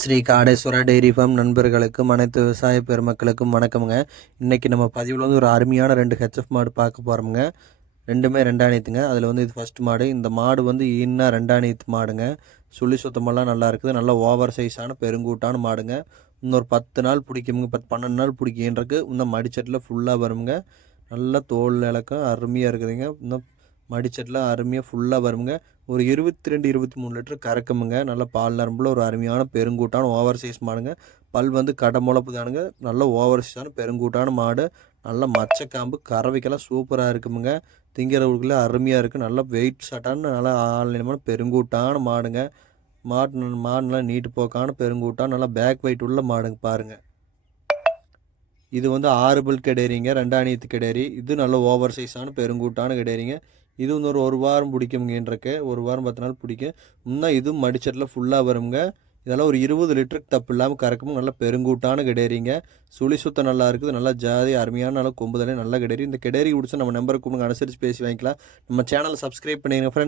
Sri Kadeswara dairy farm நண்பர்களுக்கும் அனைத்து விவசாய பெருமக்களுக்கும் வணக்கமுங்க. இன்றைக்கி நம்ம பதிவில் வந்து ஒரு அருமையான ரெண்டு ஹெச்எஃப் மாடு பார்க்க போகிறோமுங்க ரெண்டுமே ரெண்டாணித்துங்க அதில் வந்து இது ஃபஸ்ட் மாடு. இந்த மாடு வந்து இன்னும் ரெண்டாணித்து மாடுங்க. சுழி சுத்தமெல்லாம் நல்லா இருக்குது. நல்லா ஓவர் சைஸான பெருங்கூட்டான மாடுங்க. இன்னொரு பத்து நாள் பிடிக்குமுங்க. பத்து பன்னெண்டு நாள் பிடிக்கின்றக்கு இன்னும் மடிச்சட்டில் ஃபுல்லாக வருங்க நல்லா தோல் இலக்கம் அருமையாக இருக்குதுங்க. இன்னும் மடிச்சட்டில் அருமையாக ஃபுல்லாக வருங்க ஒரு இருபத்தி ரெண்டு இருபத்தி மூணு லிட்டர் கறக்குமுங்க. நல்ல பால் நரம்பில் ஒரு அருமையான பெருங்கூட்டான ஓவர் சைஸ் மாடுங்க. பல் வந்து கடை முளப்பு தானுங்க நல்ல ஓவர் சைஸான பெருங்கூட்டான மாடு. நல்ல மச்சக்காம்பு கறவைக்கெல்லாம் சூப்பராக இருக்குமுங்க. திங்கிறவங்களுக்குள்ள அருமையாக இருக்குது நல்லா வெயிட் சட்டான நல்லா ஆன்லைனமான பெருங்கூட்டான மாடுங்க. மாட்டு மாடு நல்லா நீட்டு போக்கான பெருங்கூட்டான நல்லா பேக் வெயிட் உள்ள மாடுங்க பாருங்கள் இது வந்து ஆறு பல் கிடையறிங்க ரெண்டாணியத்து கிடையறி இது நல்ல ஓவர் சைஸான பெருங்கூட்டான கிடையிறீங்க இது வந்து ஒரு ஒரு வாரம் பிடிக்குங்கன்றக்கு ஒரு வாரம் பத்து நாள் பிடிக்கும். இன்னும் இதுவும் மடிச்சட்டில் ஃபுல்லாக வருங்க இதெல்லாம் ஒரு இருபது லிட்டருக்கு தப்பு இல்லாமல் கறக்கும் நல்லா பெருங்கூட்டான கிடையறிங்க சுழி சுத்தம் நல்லா இருக்குது நல்லா ஜாதி அருமையான நல்லா கொம்புதலே நல்லா கிடையாது இந்த கிடையறி குடிச்சு நம்ம நம்பருக்கு கூப்பிடுங்க அனுசரித்து பேசி வாங்கிக்கலாம். நம்ம சேனலை சப்ஸ்கிரைப் பண்ணிடுங்க ஃப்ரெண்ட்